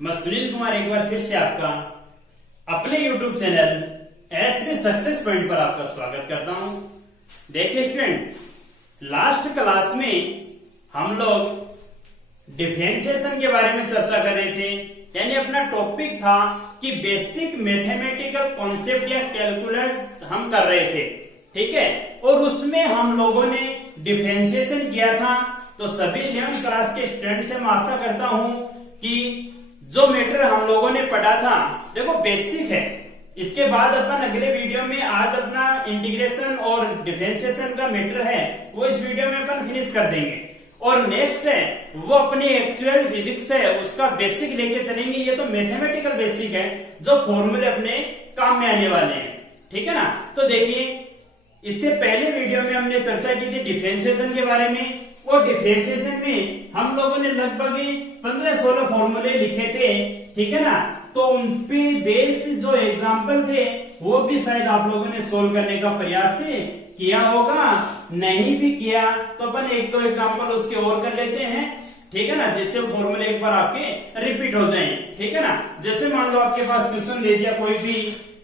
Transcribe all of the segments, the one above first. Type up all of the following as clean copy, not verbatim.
मैं सुनील कुमार एक बार फिर से आपका अपने YouTube channel SB success point पर आपका स्वागत करता हूं। देखिए स्टूडेंट, लास्ट क्लास में हम लोग डिफरेंशिएशन के बारे में चर्चा कर रहे थे, यानी अपना टॉपिक था कि बेसिक मैथमेटिकल कॉन्सेप्ट या कैलकुलस हम कर रहे थे, ठीक है। और उसमें हम लोगों ने डिफरेंशिएशन किया था। तो सभी 11th क्लास के स्टूडेंट से मैं आशा करता हूं कि जो मैटर हम लोगों ने पढ़ा था, देखो बेसिक है। इसके बाद अपन अगले वीडियो में आज अपना इंटीग्रेशन और डिफरेंशिएशन का मैटर है वो इस वीडियो में अपन फिनिश कर देंगे। और नेक्स्ट है वो अपनी एक्चुअल फिजिक्स है उसका बेसिक लेके चलेंगे। ये तो मैथमेटिकल बेसिक है जो फॉर्मूले अपने काम में आने वाले हैं, ठीक है ना। तो देखिए, इससे पहले वीडियो में हमने चर्चा की थी डिफरेंशिएशन के बारे में, और डिफरेंशिएशन में हम लोगों ने लगभग 15-16 फॉर्मूले लिखे थे, ठीक है ना। तो उन पे बेस जो एग्जाम्पल थे वो भी शायद आप लोगों ने सोल्व करने का प्रयास किया होगा। नहीं भी किया तो अपन एक दो एग्जाम्पल उसके और कर लेते हैं, ठीक है ना, जिससे फॉर्मूले एक बार आपके रिपीट हो जाएं, ठीक है ना। जैसे मान लो आपके पास क्वेश्चन दे दिया कोई भी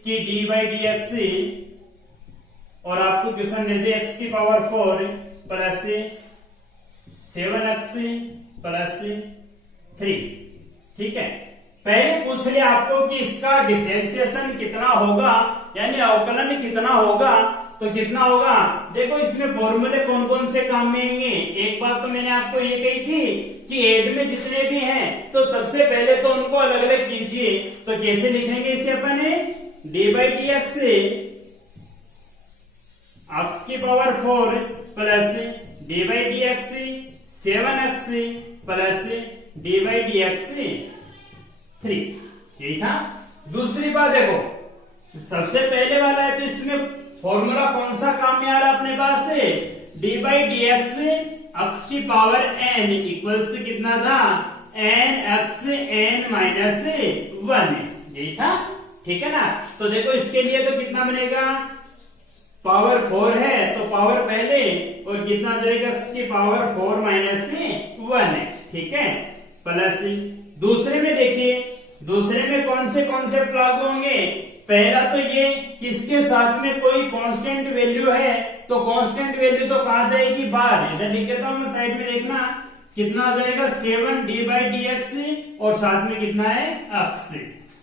कि dy/dx, और आपको क्वेश्चन दे दिया x की पावर 4 प्लस 7x प्लस 3, ठीक है। पहले पूछ लिया आपको कि इसका डिफरेंशिएशन कितना होगा, यानी अवकलन कितना होगा। तो कितना होगा, देखो इसमें फॉर्मूले कौन कौन से काम में आएंगे। एक बात तो मैंने आपको ये कही थी कि एड में जितने भी हैं तो सबसे पहले तो उनको अलग अलग कीजिए। तो कैसे लिखेंगे इसे अपन, dy/dx x की power 4 plus dy/dx 7x plus dy/dx 3, यही था। दूसरी बात देखो, सबसे पहले वाला है तो इसमें फॉर्मूला कौन सा काम में आ रहा है अपने पास से, dy/dx x की पावर n इक्वल्स कितना था, nx n माइनस 1, यही था, ठीक है ना। तो देखो इसके लिए तो कितना बनेगा, पावर 4 है तो पावर पहले, और कितना जाएगा x की पावर 4 माइनस 1 है, ठीक है, प्लस। दूसरे में देखिए, दूसरे में कौन से कॉन्सेप्ट लागू होंगे। पहला तो ये किसके साथ में कोई कांस्टेंट वैल्यू है, तो कांस्टेंट वैल्यू तो कहां जाएगी, बाहर। इधर लिख देता हूं मैं साइड में, देखना कितना आ जाएगा 7 dy/dx, और साथ में कितना है x,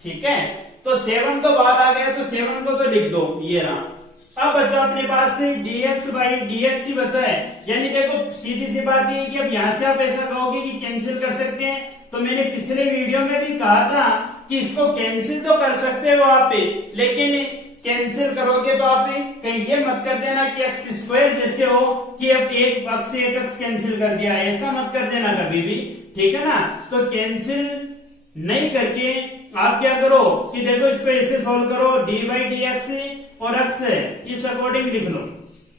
ठीक है। तो 7 तो बाहर आ गया तो 7 को तो लिख दो, ये रहा। अब बचा अपने पास dx/dx ही बचा है, यानी देखो सीधी सी बात ये कि अब यहां से आप ऐसा कहोगे कि कैंसिल कर सकते हैं। तो मैंने पिछले वीडियो में भी कहा था कि इसको कैंसिल तो कर सकते हो आप, लेकिन कैंसिल करोगे तो आप कहीं ये मत कर देना कि x स्क्वायर जैसे हो कि अब एक x से एक x कैंसिल कर दिया, ऐसा मत कर देना कभी भी, ठीक है ना। तो कैंसिल नहीं करके आप क्या करो कि देखो इसको ऐसे सॉल्व करो, dy/dx और x है इस अकॉर्डिंग लिख लो,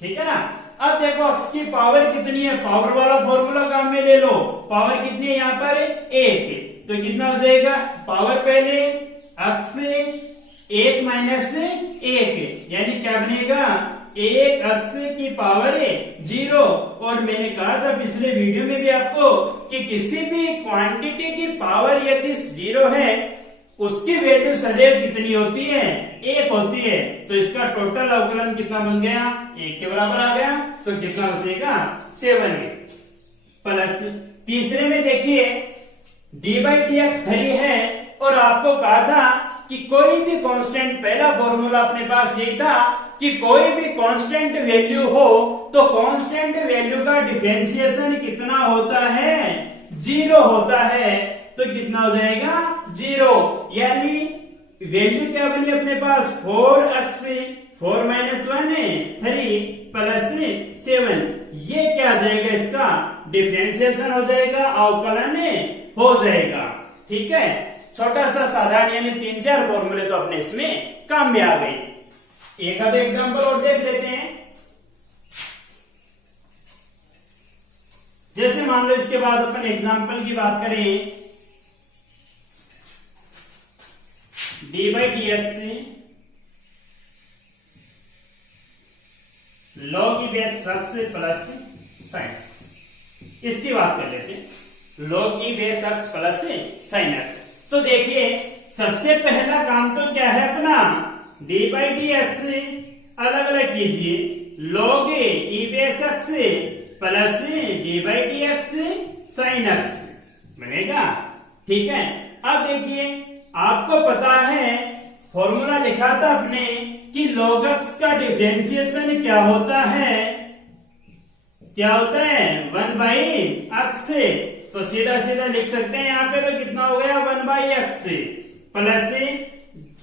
ठीक है ना। अब देखो x की पावर कितनी है, पावर वाला फॉर्मूला काम में ले लो। पावर कितनी है यहाँ पर, 1, तो कितना हो जाएगा, पावर पहले x 1 माइनस 1, यानी क्या बनेगा 1x की पावर 0। और मैंने कहा था पिछले वीडियो में भी आपको कि किसी भी क्वांटिटी की पावर यदि 0 है उसकी वैल्यू सदैव कितनी होती है, 1 होती है। तो इसका टोटल अवकलन कितना बन गया, 1 के बराबर आ गया। तो कितना बचेगा 7 प्लस। तीसरे में देखिए dy/dx 3 है, और आपको कहा था कि कोई भी कांस्टेंट, पहला फॉर्मूला अपने पास यही था कि कोई भी कांस्टेंट वैल्यू हो तो कांस्टेंट वैल्यू का डिफरेंशिएशन कितना होता है, 0 होता है। तो कितना हो जाएगा 0, यानी वैल्यू क्या बनी अपने पास 4x 4 माइनस 1 3 प्लस 7, ये क्या आ जाएगा, इसका डिफरेंशिएशन हो जाएगा, अवकलन हो जाएगा, ठीक है। छोटा सा साधारण, यानी 3-4 फॉर्मूले तो अपने इसमें काम में आ गए। एक आधा एग्जांपल और देख लेते हैं। जैसे मान लो इसके बाद अपन एग्जांपल की बात करें, dy/dx log x plus sin x, इसकी बात कर लेते हैं। log x plus sin x, तो देखिए सबसे पहला काम तो क्या है अपना, डी बाई डी एक्स अलग अलग कीजिए, log e base x plus D by D x sine x बनेगा। ठीक है, अब देखिए आपको पता है फॉर्मूला लिखा था अपने कि log x का डिफरेंशिएशन क्या होता है, क्या होता है 1 बाई एक्स। तो सीधा सीधा लिख सकते हैं यहाँ पे, तो कितना हो गया 1 by x plus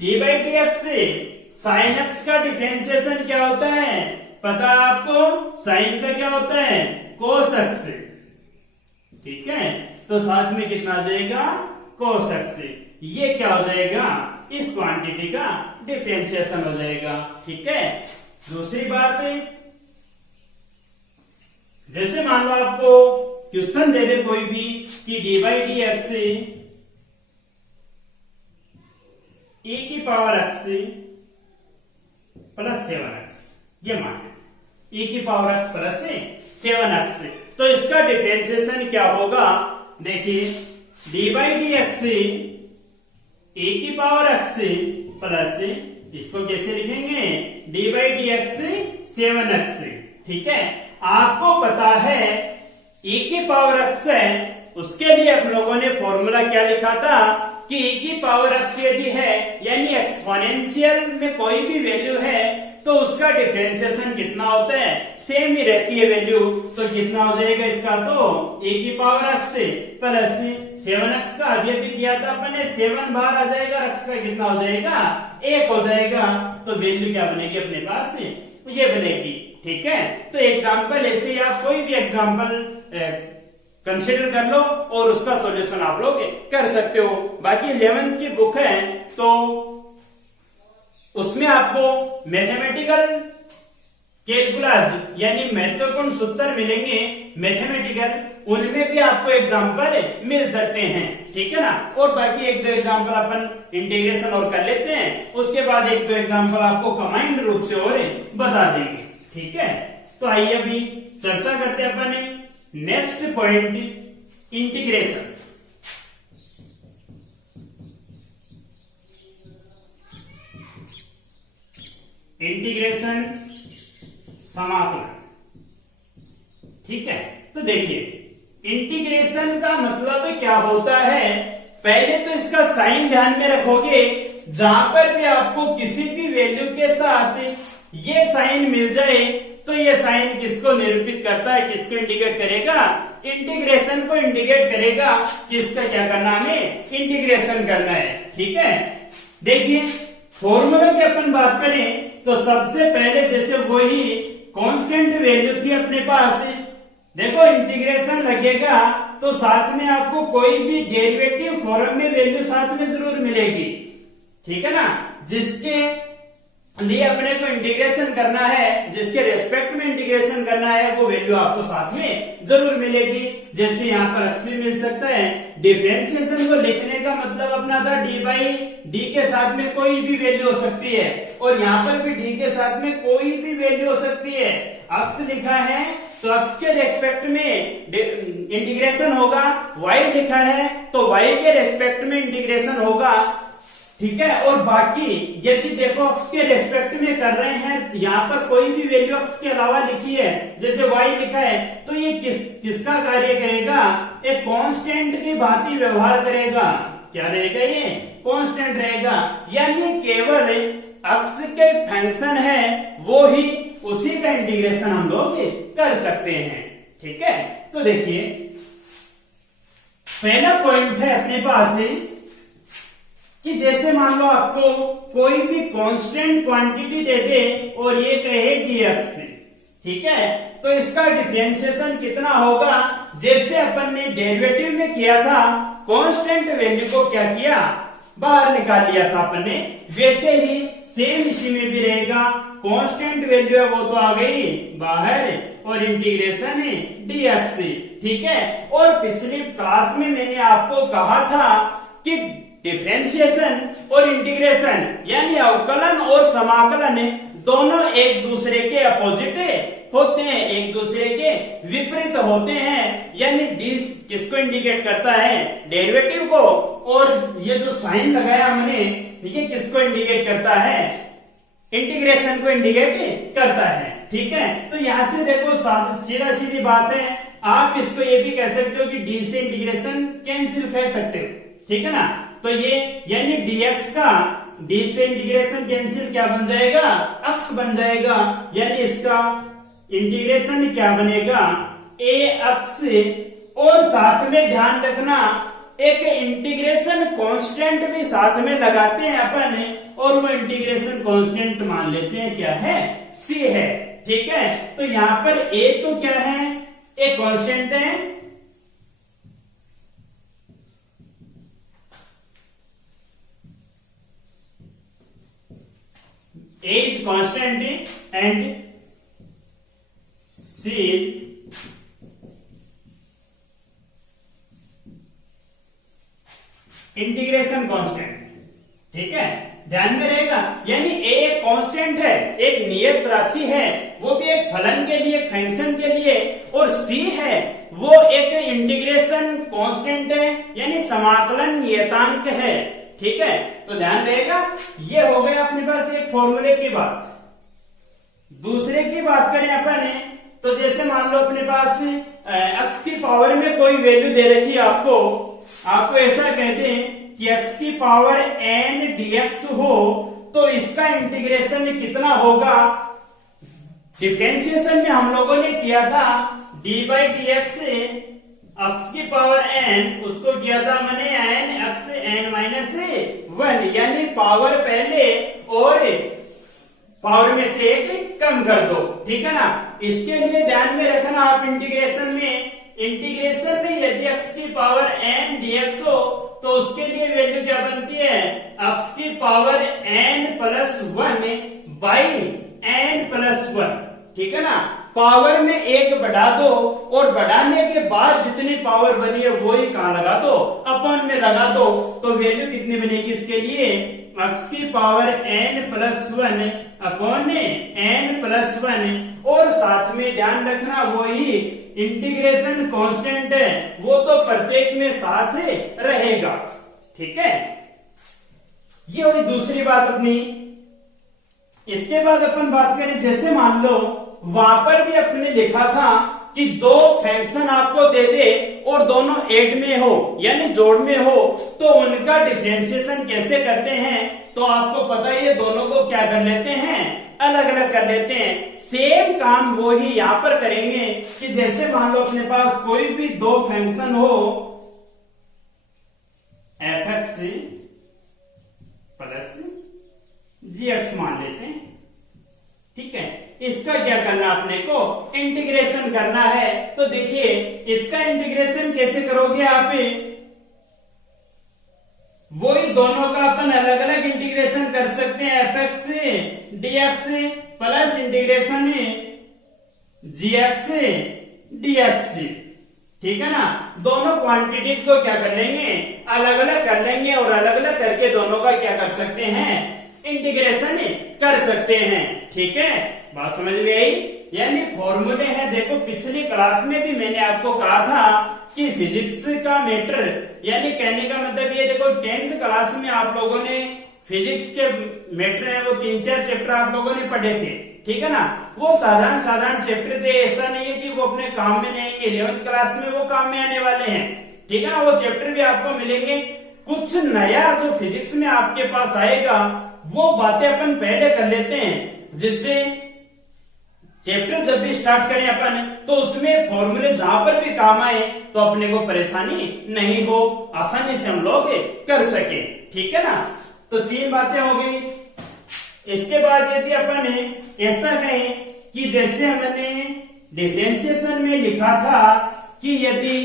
D by D x. Sine x का डिफरेंशिएशन क्या होता है पता है आपको, साइन का क्या होता है कोस एक्स। ठीक है, तो साथ में कितना आ जाएगा कोस एक्स। ये क्या हो जाएगा, इस क्वांटिटी का डिफरेंशिएशन हो जाएगा। ठीक है, दूसरी बात है, जैसे मान लो आपको क्वेश्चन दे दे कोई भी कि D by D x e की पावर x प्लस 7x, ये मान e की पावर x प्लस 7x, तो इसका डिफरेंशिएशन क्या होगा, देखिए D by D x e की पावर x प्लस, इसको कैसे लिखेंगे D by D x 7x। ठीक है, आपको पता है e की पावर x है, उसके लिए हम लोगों ने फॉर्मूला क्या लिखा था कि e की पावर x यदि है यानी एक्सपोनेंशियल में कोई भी वैल्यू है तो उसका डिफरेंशिएशन कितना होता है, सेम ही रहती है वैल्यू। तो कितना हो जाएगा इसका, तो e की पावर x प्लस 7x का अभी अभी किया था अपन ने, 7 बाहर आ जाएगा, x का कितना हो जाएगा 1 हो जाएगा। तो वैल्यू क्या बनेगी अपने पास, ये बनेगी। ठीक है, तो एग्जाम्पल ऐसे ही आप कोई भी एग्जाम्पल कंसिडर कर लो और उसका सॉल्यूशन आप लोग कर सकते हो। बाकी 11th की बुक है तो उसमें आपको मैथमेटिकल कैलकुलस यानी महत्वपूर्ण सूत्र मिलेंगे मैथमेटिकल, उनमें भी आपको एग्जाम्पल मिल सकते हैं। ठीक है ना, और बाकी 1-2 एग्जाम्पल अपन इंटीग्रेशन और कर लेते हैं, उसके बाद 1-2 एग्जाम्पल आपको कंबाइंड रूप से और बता देंगे। ठीक है, तो आइए अभी चर्चा करते हैं अपन नेक्स्ट पॉइंट, इंटीग्रेशन। इंटीग्रेशन समाकलन। ठीक है, तो देखिए इंटीग्रेशन का मतलब क्या होता है, पहले तो इसका साइन ध्यान में रखोगे, जहां पर भी आपको किसी भी वैल्यू के साथ ये साइन मिल जाए तो ये साइन किसको निरूपित करता है, किसको इंडिकेट करेगा, इंटीग्रेशन को इंडिकेट करेगा। किसका क्या करना है, हमें इंटीग्रेशन करना है। ठीक है, देखिए फॉर्मूला की अपन बात करें तो सबसे पहले जैसे वही कांस्टेंट वैल्यू थी अपने पास, देखो इंटीग्रेशन लगेगा तो साथ में आपको कोई भी डेरिवेटिव फॉर्म में वैल्यू साथ में जरूर मिलेगी। ठीक है ना, जिसके लिए अपने को इंटीग्रेशन करना है, जिसके रेस्पेक्ट में इंटीग्रेशन करना है, वो वैल्यू आपको साथ में जरूर मिलेगी। जैसे यहाँ पर x भी मिल सकता है। डिफरेंशिएशन को लिखने का मतलब अपना था डी बाई डी के साथ में कोई भी वैल्यू हो सकती है, और यहाँ पर भी डी के साथ में कोई भी वैल्यू हो सकती है। x लिखा है तो x के रेस्पेक्ट में इंटीग्रेशन होगा, y लिखा है तो y के रेस्पेक्ट में इंटीग्रेशन होगा। ठीक है, और बाकी यदि देखो x के रेस्पेक्ट में कर रहे हैं, यहाँ पर कोई भी वैल्यू x के अलावा लिखी है, जैसे y लिखा है, तो ये किसका कार्य करेगा, एक कांस्टेंट की भांति व्यवहार करेगा। क्या रहेगा, ये कांस्टेंट रहेगा, यानी केवल x के फंक्शन है वो ही, उसी का इंटीग्रेशन हम लोग कर सकते हैं। ठीक है, तो देखिए पहला पॉइंट है अपने पास कि जैसे मान लो आपको कोई भी कांस्टेंट क्वांटिटी दे दे और ये कहे dx, ठीक है, तो इसका डिफरेंशिएशन कितना होगा, जैसे अपन ने डेरिवेटिव में किया था, कांस्टेंट वैल्यू को क्या किया, बाहर निकाल लिया था अपन ने, वैसे ही सेम इसी में भी रहेगा। कांस्टेंट वैल्यू है वो तो आ गई बाहर और इंटीग्रेशन है dx। ठीक है, और पिछली क्लास में मैंने आपको कहा था कि डिफरेंशिएशन और इंटीग्रेशन यानी अवकलन और समाकलन दोनों एक दूसरे के अपोजिट होते हैं, एक दूसरे के विपरीत होते हैं। यानी डी किसको इंडिकेट करता है, डेरिवेटिव को, और ये जो साइन लगाया हमने ये किसको इंडिकेट करता है, इंटीग्रेशन को इंडिकेट करता है। ठीक है, तो यहां से देखो सीधा सीधी बात है, आप इसको ये भी कह सकते हो कि डी से इंटीग्रेशन कैंसिल कह सकते हो। ठीक है ना, तो ये यानी dx का डी से इंटीग्रेशन कैंसिल क्या बन जाएगा, अक्स बन जाएगा। यानी इसका इंटीग्रेशन क्या बनेगा, ए अक्स। और साथ में ध्यान रखना एक इंटीग्रेशन कांस्टेंट भी साथ में लगाते हैं अपन, और वो इंटीग्रेशन कांस्टेंट मान लेते हैं क्या है, सी है। ठीक है, तो यहां पर ए तो क्या है, एक कांस्टेंट है, A is constant and C is integration constant. ठीक है, ध्यान में रहेगा, यानी A एक कांस्टेंट है, एक नियत राशि है, वो भी एक फलन के लिए, फंक्शन के लिए, और C है वो एक इंटीग्रेशन कांस्टेंट है, यानी समाकलन नियतांक है। ठीक है, तो ध्यान रहेगा, ये हो गया अपने पास एक फॉर्मूले की बात। दूसरे की बात करें अपन, तो जैसे मान लो अपने पास x की पावर में कोई वैल्यू दे रखी है आपको ऐसा कहते हैं कि x की पावर n dx हो, तो इसका इंटीग्रेशन कितना होगा, डिफरेंशिएशन में हम लोगों ने किया था D by D x x की पावर n, उसको किया था मैंने n x n माइनस 1, यानी पावर पहले और पावर में से एक कम कर दो। ठीक है ना, इसके लिए ध्यान में रखना आप इंटीग्रेशन में यदि x की पावर n dx हो, तो उसके लिए वैल्यू क्या बनती है, x की power n plus 1 by n plus 1। ठीक है ना, पावर में एक बढ़ा दो, और बढ़ाने के बाद जितनी पावर बनी है वो ही कहां लगा दो, अपन में लगा दो, तो वैल्यू कितनी बनेगी इसके लिए, x की power n plus 1 upon n plus 1, और साथ में ध्यान रखना वही इंटीग्रेशन कांस्टेंट है, वो तो प्रत्येक में साथ रहेगा। ठीक है, ये हुई दूसरी बात अपनी। इसके बाद अपन बात करें, जैसे मान लो वहां पर भी अपने लिखा था कि दो फंक्शन आपको दे दे और दोनों एड में हो, यानी जोड़ में हो, तो उनका डिफरेंशिएशन कैसे करते हैं, तो आपको पता ही है, दोनों को क्या कर लेते हैं, अलग अलग कर लेते हैं। सेम काम वो ही यहां पर करेंगे कि जैसे मान लो अपने पास कोई भी दो फंक्शन हो, एफ एक्स प्लस जी एक्स मान लेते हैं। ठीक है, इसका क्या करना अपने को, इंटीग्रेशन करना है। तो देखिए इसका इंटीग्रेशन कैसे करोगे आप, वही दोनों का अपन अलग अलग इंटीग्रेशन कर सकते हैं, F X D X plus integration G X D X. ठीक है ना, दोनों क्वांटिटीज को क्या कर लेंगे, अलग अलग कर लेंगे, और अलग अलग करके दोनों का क्या कर सकते हैं, इंटीग्रेशन कर सकते हैं। ठीक है, बात समझ में आई, यानी फॉर्मूले हैं। देखो पिछली क्लास में भी मैंने आपको कहा था कि फिजिक्स का मैटर, यानी कहने का मतलब ये, देखो 10th क्लास में आप लोगों ने फिजिक्स के मैटर है वो 3-4 चैप्टर आप लोगों ने पढ़े थे। ठीक है ना, वो साधारण चैप्टर थे, ऐसा नहीं है कि वो अपने काम में नहीं आएंगे, 11th क्लास में वो काम में आने वाले हैं। ठीक है ना, वो चैप्टर भी आपको मिलेंगे। कुछ नया जो फिजिक्स में आपके पास आएगा वो बातें अपन पहले कर लेते हैं, जिससे चैप्टर जब भी स्टार्ट करें अपन, तो उसमें फॉर्मूले जहां पर भी काम आए तो अपने को परेशानी नहीं हो, आसानी से हम लोग कर सके। ठीक है ना, तो 3 बातें हो गई। इसके बाद यदि अपन ऐसा कहें कि जैसे हमने डिफरेंशिएशन में लिखा था कि यदि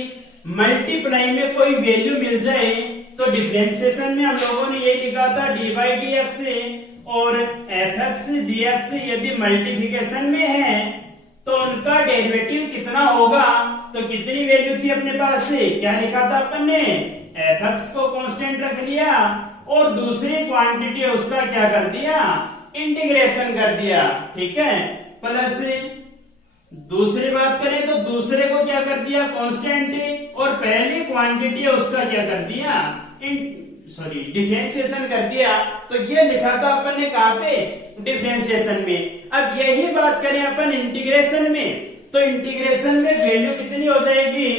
मल्टीप्लाई में कोई वैल्यू मिल जाए, तो डिफरेंशिएशन में हम लोगों ने ये लिखा था डी बाई डी एक्स, और एफ एक्स जी एक्स यदि मल्टीप्लिकेशन में है तो उनका डेरिवेटिव कितना होगा, तो कितनी वैल्यू थी अपने पास, क्या लिखा था अपन ने, एफ एक्स को कांस्टेंट रख लिया, और दूसरी क्वांटिटी उसका क्या कर दिया, इंटीग्रेशन कर दिया, ठीक है, प्लस दूसरी बात करें तो दूसरे को क्या कर दिया कांस्टेंट, और पहली क्वांटिटी है उसका क्या कर दिया डिफरेंशिएशन कर दिया। तो ये लिखा था अपन ने कहां पे, डिफरेंशिएशन में। अब यही बात करें अपन इंटीग्रेशन में, तो इंटीग्रेशन में वैल्यू कितनी हो जाएगी,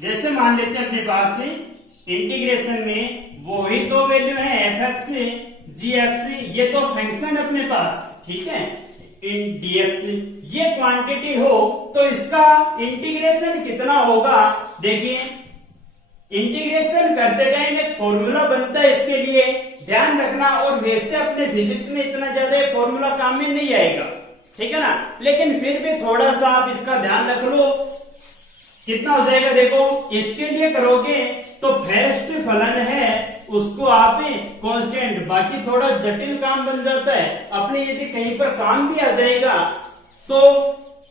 जैसे मान लेते हैं अपने पास इंटीग्रेशन में वो ही दो वैल्यू है एफ एक्स जी एक्स, ये तो फंक्शन अपने पास, ठीक है, इन dx ये क्वांटिटी हो तो इसका इंटीग्रेशन कितना होगा। देखिए इंटीग्रेशन करते टाइम एक फॉर्मूला बनता है, इसके लिए ध्यान रखना, और वैसे अपने फिजिक्स में इतना ज्यादा फॉर्मूला काम में नहीं आएगा, ठीक है ना, लेकिन फिर भी थोड़ा सा आप इसका ध्यान रख लो। कितना हो जाएगा, देखो इसके लिए करोगे तो फर्स्ट फलन है उसको आप कांस्टेंट, बाकी थोड़ा जटिल काम बन जाता है अपने, यदि कहीं पर काम भी आ जाएगा तो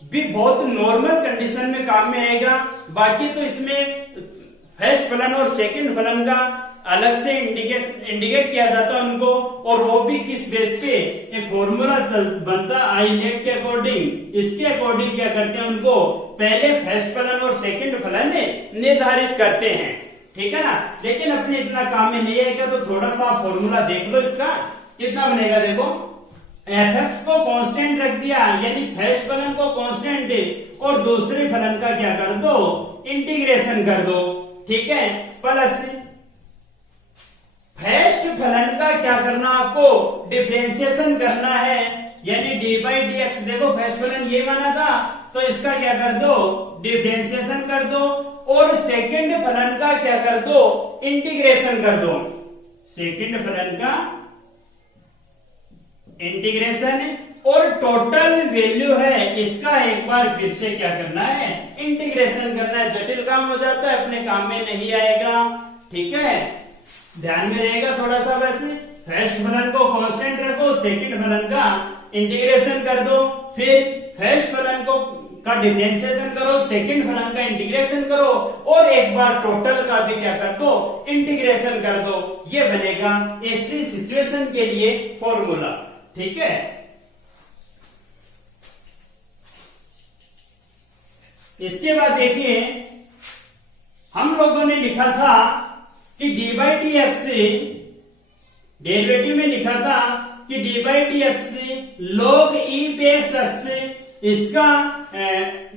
भी बहुत नॉर्मल कंडीशन में काम में आएगा। बाकी तो इसमें फर्स्ट फलन और सेकंड फलन का अलग से इंडिकेट किया जाता है उनको, और वो भी किस बेस पे, एक फॉर्मूला बनता आई नेट के अकॉर्डिंग, इसके अकॉर्डिंग क्या करते हैं उनको पहले फर्स्ट फलन और सेकंड फलन निर्धारित करते हैं, ठीक है ना। लेकिन अपने इतना काम में नहीं आएगा तो थोड़ा सा फॉर्मूला देख लो, इसका कितना बनेगा, देखो एफ एक्स को कांस्टेंट रख दिया, यानी फर्स्ट फलन को कांस्टेंट और दूसरे फलन का क्या कर दो, इंटीग्रेशन कर दो, ठीक है, प्लस फर्स्ट फलन का क्या करना आपको, डिफरेंशिएशन करना है, यानी डी बाई डी एक्स, देखो फर्स्ट फलन ये बना था तो इसका क्या कर दो, डिफरेंशिएशन कर दो, और सेकंड फलन का क्या कर दो, इंटीग्रेशन कर दो, सेकंड फलन का इंटीग्रेशन, और टोटल वैल्यू है इसका एक बार फिर से क्या करना है, इंटीग्रेशन करना है। जटिल काम हो जाता है, अपने काम में नहीं आएगा, ठीक है, ध्यान में रहेगा थोड़ा सा। वैसे फर्स्ट फलन को कांस्टेंट रखो, सेकंड फलन का इंटीग्रेशन कर दो, फिर फर्स्ट फलन को का डिफरेंशिएशन करो, सेकंड फलन का इंटीग्रेशन करो, और एक बार टोटल का भी क्या कर दो, इंटीग्रेशन कर दो। ये बनेगा ऐसी सिचुएशन के लिए फॉर्मूला, ठीक है। इसके बाद देखिए हम लोगों ने लिखा था कि D by D x, derivative में लिखा था कि D by D x log e base x, इसका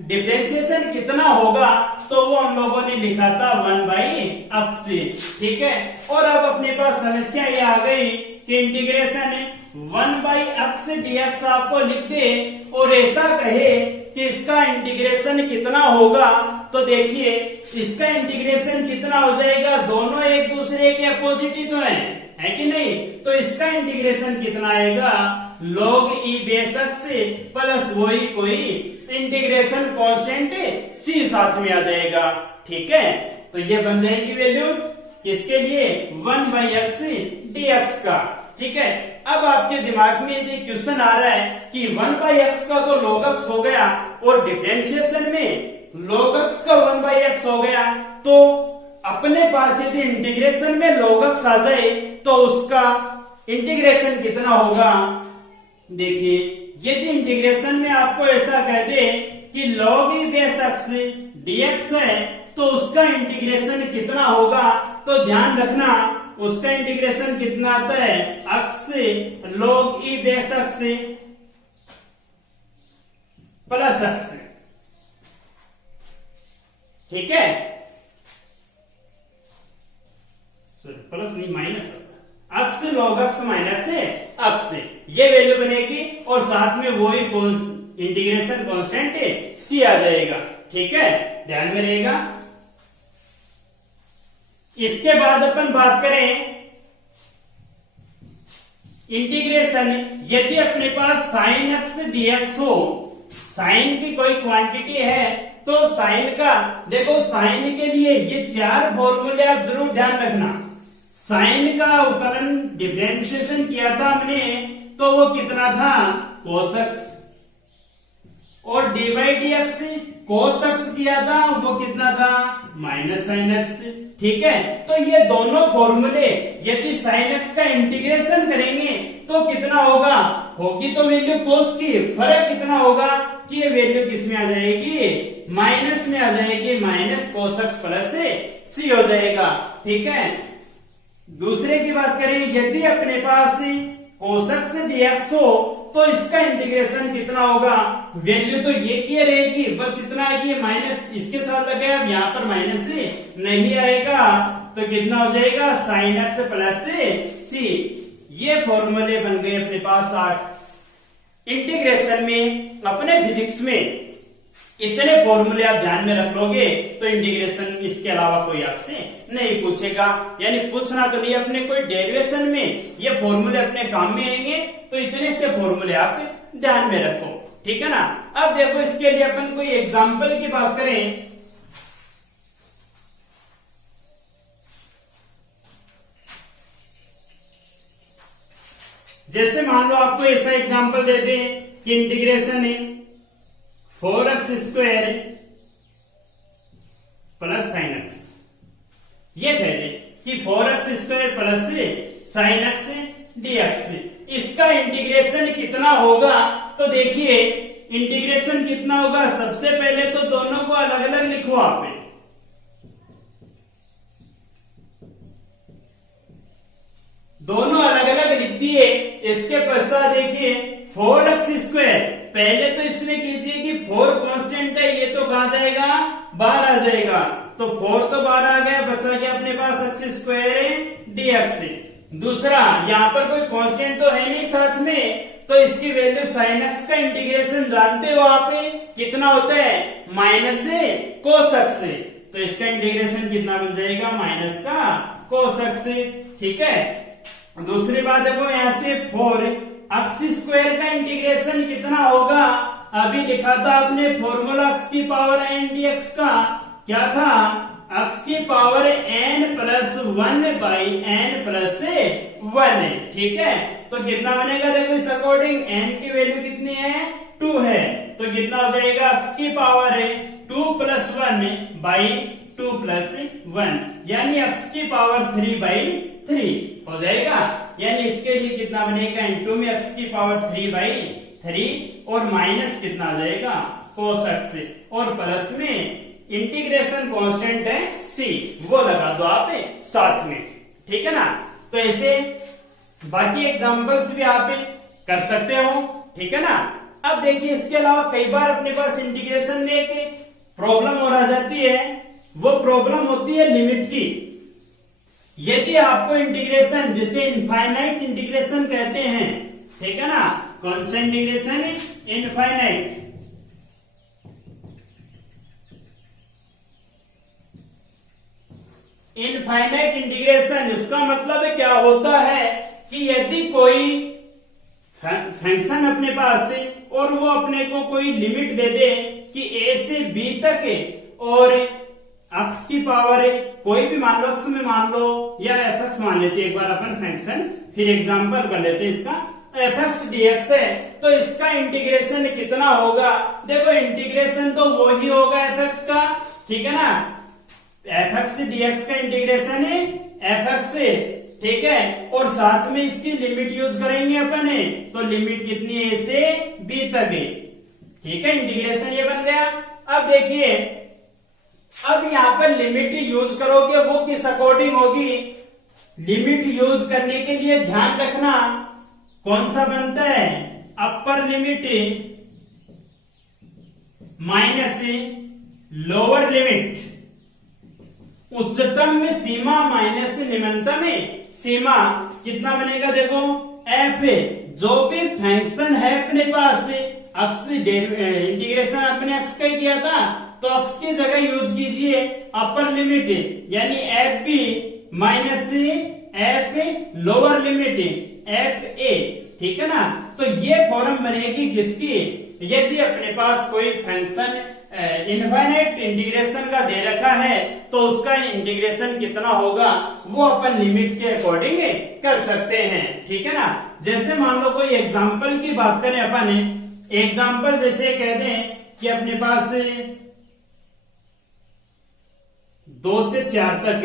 डिफरेंशिएशन कितना होगा, तो वो हम लोगों ने लिखा था 1 बाई एक्स, ठीक है। और अब अपने पास समस्या ये आ गई कि integration 1 by x D x आपको लिख दे और ऐसा कहे कि इसका इंटीग्रेशन कितना होगा, तो देखिए इसका इंटीग्रेशन कितना हो जाएगा, दोनों एक दूसरे के अपोजिट ही तो है कि नहीं, तो इसका इंटीग्रेशन कितना आएगा, log e base x plus वही कोई इंटीग्रेशन कांस्टेंट c साथ में आ जाएगा, ठीक है। तो ये बन जाएगी वैल्यू किसके लिए, 1 बाई एक्स डी एक्स का, ठीक है। अब आपके दिमाग में यदि क्वेश्चन आ रहा है कि 1 बाई एक्स का तो log x हो गया और डिफरेंशिएशन में log x का 1 बाई एक्स हो गया, तो अपने पास यदि इंटीग्रेशन में log x आ जाए तो उसका इंटीग्रेशन कितना होगा। देखिए यदि इंटीग्रेशन में आपको ऐसा कह दे कि log e base x dx है तो उसका इंटीग्रेशन कितना होगा, तो ध्यान रखना उसका इंटीग्रेशन कितना आता है, x log e base x plus x, ठीक है, सॉरी प्लस नहीं minus, x log x minus x, ये वैल्यू बनेगी और साथ में वही इंटीग्रेशन कांस्टेंट c आ जाएगा, ठीक है, ध्यान में रहेगा। इसके बाद अपन बात करें इंटीग्रेशन, यदि अपने पास साइन x dx हो, साइन की कोई क्वांटिटी है तो साइन का, देखो साइन के लिए ये 4 फॉर्मूले आप जरूर ध्यान रखना। साइन का अवकलन डिफरेंशिएशन किया था हमने तो वो कितना था, cos x, और D by D x cos x किया था वो कितना था माइनस साइन एक्स। ठीक है, तो ये दोनों फॉर्मूले यदि साइन एक्स का इंटीग्रेशन करेंगे तो कितना होगा, होगी तो वैल्यू cos की, फर्क कितना होगा कि ये वैल्यू किस में आ जाएगी, माइनस में आ जाएगी, minus cos x plus c हो जाएगा। ठीक है, दूसरे की बात करें, यदि अपने पास cos x dx हो तो इसका इंटीग्रेशन कितना होगा, वैल्यू तो ये की रहेगी, बस इतना है कि माइनस इसके साथ लगे, अब यहाँ पर माइनस नहीं आएगा तो कितना हो जाएगा साइन एक्स प्लस सी। ये फॉर्मूले बन गए अपने पास 8। इंटीग्रेशन में अपने फिजिक्स में इतने फॉर्मूले आप ध्यान में रख लोगे तो इंटीग्रेशन इसके अलावा कोई आपसे नहीं पूछेगा, यानी पूछना तो नहीं, अपने कोई डेरिवेशन में ये फॉर्मूले अपने काम में आएंगे, तो इतने से फॉर्मूले आप ध्यान में रखो। ठीक है ना। अब देखो इसके लिए अपन कोई एग्जांपल की बात करें, जैसे मान लो आपको ऐसा एग्जांपल दे दें कि इंटीग्रेशन है 4x square plus sine x, ये कह दे कि 4x square plus sine x dx, इसका इंटीग्रेशन कितना होगा, तो देखिए इंटीग्रेशन कितना होगा, सबसे पहले तो दोनों को अलग अलग लिखो आप, दोनों अलग अलग लिख दिए। इसके पश्चात देखिए 4x स्क्वायर, पहले तो इसमें कीजिए कि 4 कांस्टेंट है, ये तो कहां जाएगा, बाहर आ जाएगा, तो 4 तो बाहर आ गया, बचा गया अपने पास x स्क्वायर dx। दूसरा, यहाँ पर कोई कांस्टेंट तो है नहीं साथ में, तो इसकी वैल्यू sin x का इंटीग्रेशन जानते हो आप कितना होता है, माइनस cos x, तो इसका इंटीग्रेशन कितना बन जाएगा, माइनस का cos x। ठीक है, दूसरी बात देखो, यहाँ से 4x स्क्वायर का इंटीग्रेशन कितना होगा, अभी लिखा था आपने फॉर्मूला x की पावर n dx का, क्या था, x की power n plus 1 by n plus 1। ठीक है, तो कितना बनेगा, देखो इस अकॉर्डिंग n की वैल्यू कितनी है, 2 है, तो कितना हो जाएगा, x की पावर है 2 प्लस 1 बाई 2 प्लस 1, यानी x की पावर 3 बाई 3 हो जाएगा, यानी इसके लिए कितना बनेगा, इनटू में x की पावर 3 बाई 3 और माइनस कितना आ जाएगा cos x, और प्लस में इंटीग्रेशन कांस्टेंट है c, वो लगा दो आप साथ में। ठीक है ना, तो ऐसे बाकी एग्जांपल्स भी आप कर सकते हो। ठीक है ना। अब देखिए इसके अलावा कई बार अपने पास इंटीग्रेशन में एक प्रॉब्लम हो आ जाती है, वो प्रॉब्लम होती है लिमिट की। यदि आपको इंटीग्रेशन, जिसे इनफाइनाइट इंटीग्रेशन कहते हैं, ठीक है ना, कौन सा इंटीग्रेशन, इनफाइनाइट, इनफाइनाइट इंटीग्रेशन, उसका मतलब क्या होता है कि यदि कोई फंक्शन अपने पास है और वो अपने को कोई लिमिट दे दे कि a से b तक है, और x की पावर है कोई भी मान लो, x में मान लो या fx मान लेते एक बार अपन फंक्शन, फिर एग्जांपल कर लेते इसका, fx dx है, तो इसका इंटीग्रेशन कितना होगा, देखो इंटीग्रेशन तो वो ही होगा fx का, ठीक है ना, fx dx का इंटीग्रेशन है fx से, ठीक है, और साथ में इसकी लिमिट यूज करेंगे अपन, तो लिमिट कितनी है, a से b तक है। ठीक है, इंटीग्रेशन ये बन गया। अब देखिए, अब यहां पर लिमिट यूज करोगे, वो किस अकॉर्डिंग होगी, लिमिट यूज करने के लिए ध्यान रखना कौन सा बनता है, upper limit minus lower limit, उच्चतम सीमा माइनस निम्नतम सीमा, कितना बनेगा, देखो f, जो भी फंक्शन है अपने पास, x इंटीग्रेशन अपने x का ही किया था, तो x की जगह यूज कीजिए अपर लिमिट, यानी F B minus F lower limit F A. ठीक है ना, तो ये फॉर्म बनेगी किसकी, यदि अपने पास कोई फंक्शन इनफाइनाइट इंटीग्रेशन का दे रखा है, तो उसका इंटीग्रेशन कितना होगा वो अपन लिमिट के अकॉर्डिंग कर सकते हैं। ठीक है ना, जैसे मान लो कोई एग्जांपल की बात करें अपन, एग्जांपल जैसे कहते हैं कि अपने पास 2 से 4 तक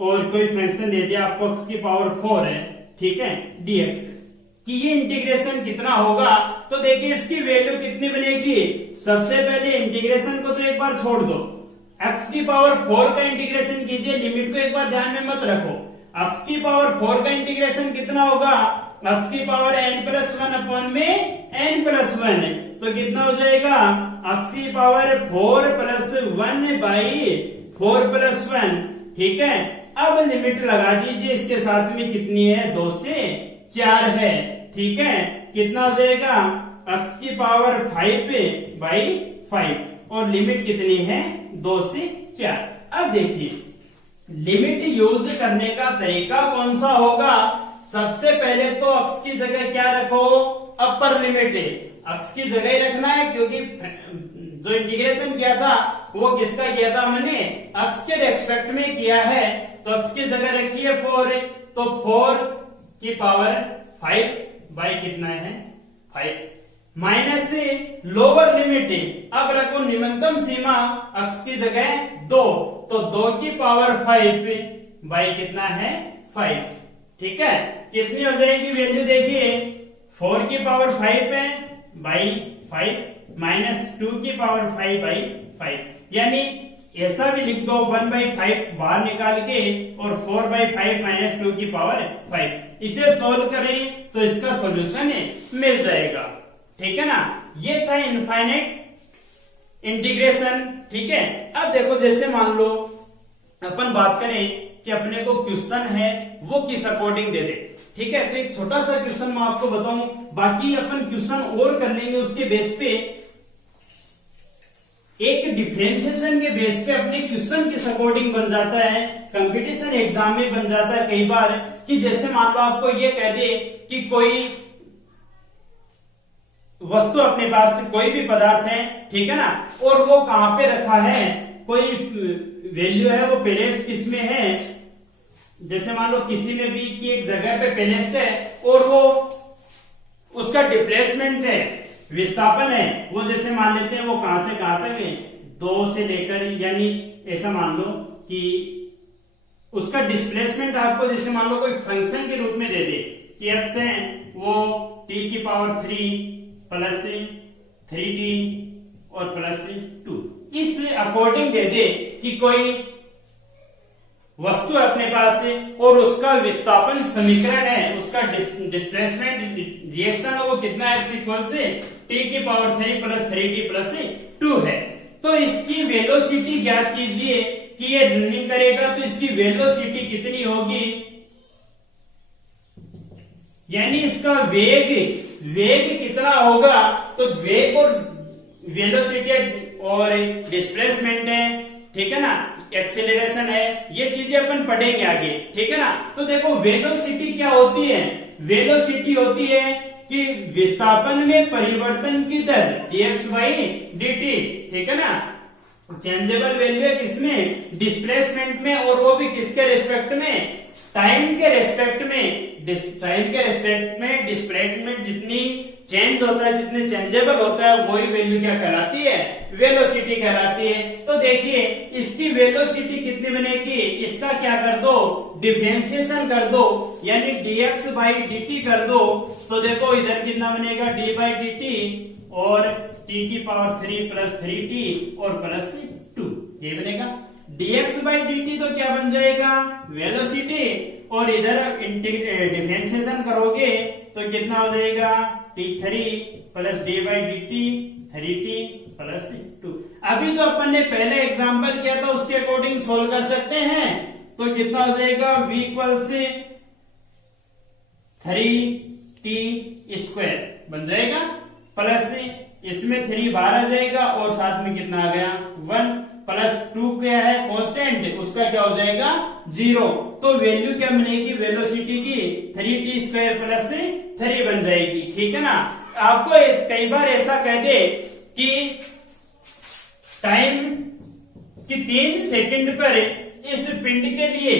और कोई फंक्शन दे दिया आपको x की पावर 4 है, ठीक है, dx कि ये इंटीग्रेशन कितना होगा। तो देखिए इसकी वैल्यू कितनी बनेगी। सबसे पहले इंटीग्रेशन को तो एक बार छोड़ दो, x की पावर 4 का इंटीग्रेशन कीजिए, लिमिट को एक बार ध्यान में मत रखो। x की पावर 4 का इंटीग्रेशन कितना होगा, x की पावर n+1 अपॉन में n+1, तो कितना हो जाएगा x की पावर 4+1 बाई 4+1, ठीक है। अब लिमिट लगा दीजिए, इसके साथ में कितनी है, 2 से 4 है, ठीक है। कितना हो जाएगा x की पावर 5 बाई 5 और लिमिट कितनी है, 2 से 4। अब देखिए लिमिट यूज करने का तरीका कौन सा होगा। सबसे पहले तो x की जगह क्या रखो, अपर लिमिट है, x की जगह ही रखना है, क्योंकि जो इंटीग्रेशन किया था वो किसका किया था, मैंने x के रेस्पेक्ट में किया है, तो x की जगह रखिए 4, तो 4 की पावर 5 बाई कितना है 5 माइनस से लोअर लिमिट है। अब रखो निम्नतम सीमा, x की जगह 2, तो 2 की पावर 5 बाई कितना है 5, ठीक है। कितनी हो जाएगी वैल्यू देखिए, 4 की पावर 5 है बाई 5 माइनस 2 की पावर 5 बाई 5, यानी ऐसा भी लिख दो 1/5 बाहर निकाल के और 4/5 माइनस 2 की पावर 5। इसे सोल्व करें तो इसका सॉल्यूशन मिल जाएगा, ठीक है ना। ये था इनफाइनाइट इंटीग्रेशन, ठीक है। अब देखो जैसे मान लो अपन बात करें कि अपने को क्वेश्चन है वो किस अकॉर्डिंग दे दे, ठीक है। तो एक छोटा सा क्वेश्चन मैं आपको बताऊं, बाकी अपन क्वेश्चन और कर लेंगे उसके बेस पे। एक डिफरेंशिएशन के बेस पे अपने क्वेश्चन किस अकॉर्डिंग बन जाता है, कंपटीशन एग्जाम में बन जाता है कई बार, कि जैसे मान लो आपको ये कह दे कि कोई वस्तु अपने पास कोई भी पदार्थ है, ठीक है ना, और वो कहां पे रखा है, कोई वैल्यू है वो प्लेस्ड किसमें है, जैसे मान लो किसी में भी की एक जगह पे प्लेस्ड है और वो उसका डिस्प्लेसमेंट है, विस्थापन है, वो जैसे मान लेते हैं वो कहां से कहां तक है, 2 से लेकर, यानी ऐसा मान लो कि उसका डिस्प्लेसमेंट आपको जैसे मान लो कोई फंक्शन के रूप में दे दे कि x है वो t की पावर 3 प्लस 3t और प्लस 2, इस अकॉर्डिंग दे दे कि कोई वस्तु अपने पास है और उसका विस्थापन समीकरण है, उसका डिस्प्लेसमेंट रिएक्शन है वो कितना है, x इक्वल से t की पावर 3 प्लस 3t प्लस 2 है। तो इसकी वेलोसिटी ज्ञात कीजिए कि ये रनिंग करेगा तो इसकी वेलोसिटी कितनी होगी, यानी इसका वेग कितना होगा। तो वेग और वेलोसिटी और डिस्प्लेसमेंट है, ठीक है ना, एक्सेलरेशन है, ये चीजें अपन पढ़ेंगे आगे, ठीक है ना। तो देखो वेलोसिटी क्या होती है, वेलोसिटी होती है कि विस्थापन में परिवर्तन की दर dx बाई dt, ठीक है ना। चेंजेबल वैल्यू है किसमें, डिस्प्लेसमेंट में, और वो भी किसके रेस्पेक्ट में, टाइम के रेस्पेक्ट में। टाइम के रेस्पेक्ट में डिस्प्लेसमेंट जितनी चेंज होता है, जितने चेंजेबल होता है, वही वैल्यू क्या कहलाती है, वेलोसिटी कहलाती है। तो देखिए इसकी वेलोसिटी कितनी बनेगी, इसका क्या कर दो, डिफरेंशिएशन कर दो, यानी dx बाई dt कर दो। तो देखो इधर कितना बनेगा, d बाई dt और t की पावर 3 प्लस 3t और प्लस 2, ये बनेगा। dx बाई dt तो क्या बन जाएगा, वेलोसिटी, और इधर डिफरेंशिएशन करोगे तो कितना हो जाएगा, t3 plus d by dt 3t plus 2। अभी जो अपन ने पहले एग्जांपल किया था उसके अकॉर्डिंग सोल्व कर सकते हैं, तो कितना हो जाएगा, v इक्वल से 3t स्क्वायर बन जाएगा, प्लस इसमें 3 बाहर आ जाएगा और साथ में कितना आ गया 1, प्लस 2 क्या है कांस्टेंट, उसका क्या हो जाएगा 0। तो वैल्यू क्या बनेगी वेलोसिटी की, 3t स्क्वायर प्लस 3 बन जाएगी, ठीक है ना। आपको कई बार ऐसा कह दे कि टाइम कि 3 सेकंड पर इस पिंड के लिए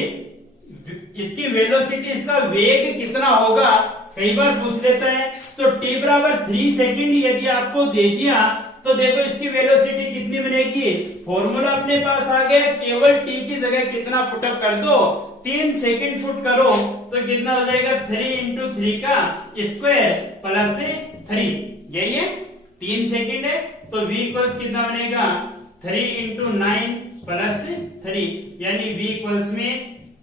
इसकी वेलोसिटी, इसका वेग कितना होगा, कई बार पूछ लेता है। तो t बराबर 3 सेकंड यदि आपको दे दिया तो देखो इसकी वेलोसिटी कितनी बनेगी, फॉर्मूला अपने पास आ गया, केवल t की जगह कितना पुटअप कर दो, 3 सेकंड फुट करो तो कितना हो जाएगा 3 इंटू 3 का स्क्वायर प्लस 3, यही है 3 सेकंड है तो v इक्वल्स कितना बनेगा 3 इंटू 9 प्लस 3, यानी v इक्वल्स में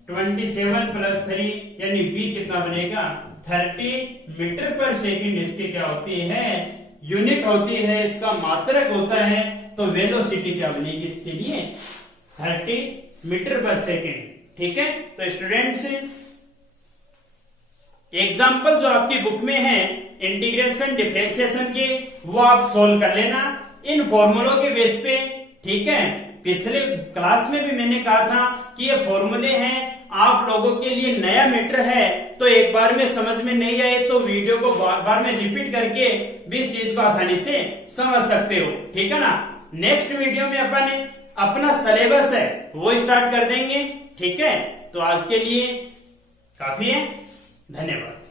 27 प्लस 3, यानी v कितना बनेगा 30 मीटर पर सेकंड। इसकी क्या होती है, यूनिट होती है, इसका मात्रक होता है, तो वेलोसिटी क्या बनेगी इसके लिए 30 मीटर पर सेकंड। ठीक है, तो स्टूडेंट्स एग्जाम्पल जो आपकी बुक में है इंटीग्रेशन डिफरेंशिएशन के, वो आप सोल्व कर लेना इन फॉर्मूलों के बेस पे। ठीक है, पिछले क्लास में भी मैंने कहा था कि ये फॉर्मूले हैं, आप लोगों के लिए नया मैटर है, तो एक बार में समझ में नहीं आए तो वीडियो को बार बार में रिपीट करके भी इस चीज को आसानी से समझ सकते हो। ठीक है ना, नेक्स्ट वीडियो में अपन अपना सिलेबस है वो स्टार्ट कर देंगे। ठीक है, तो आज के लिए काफी है, धन्यवाद।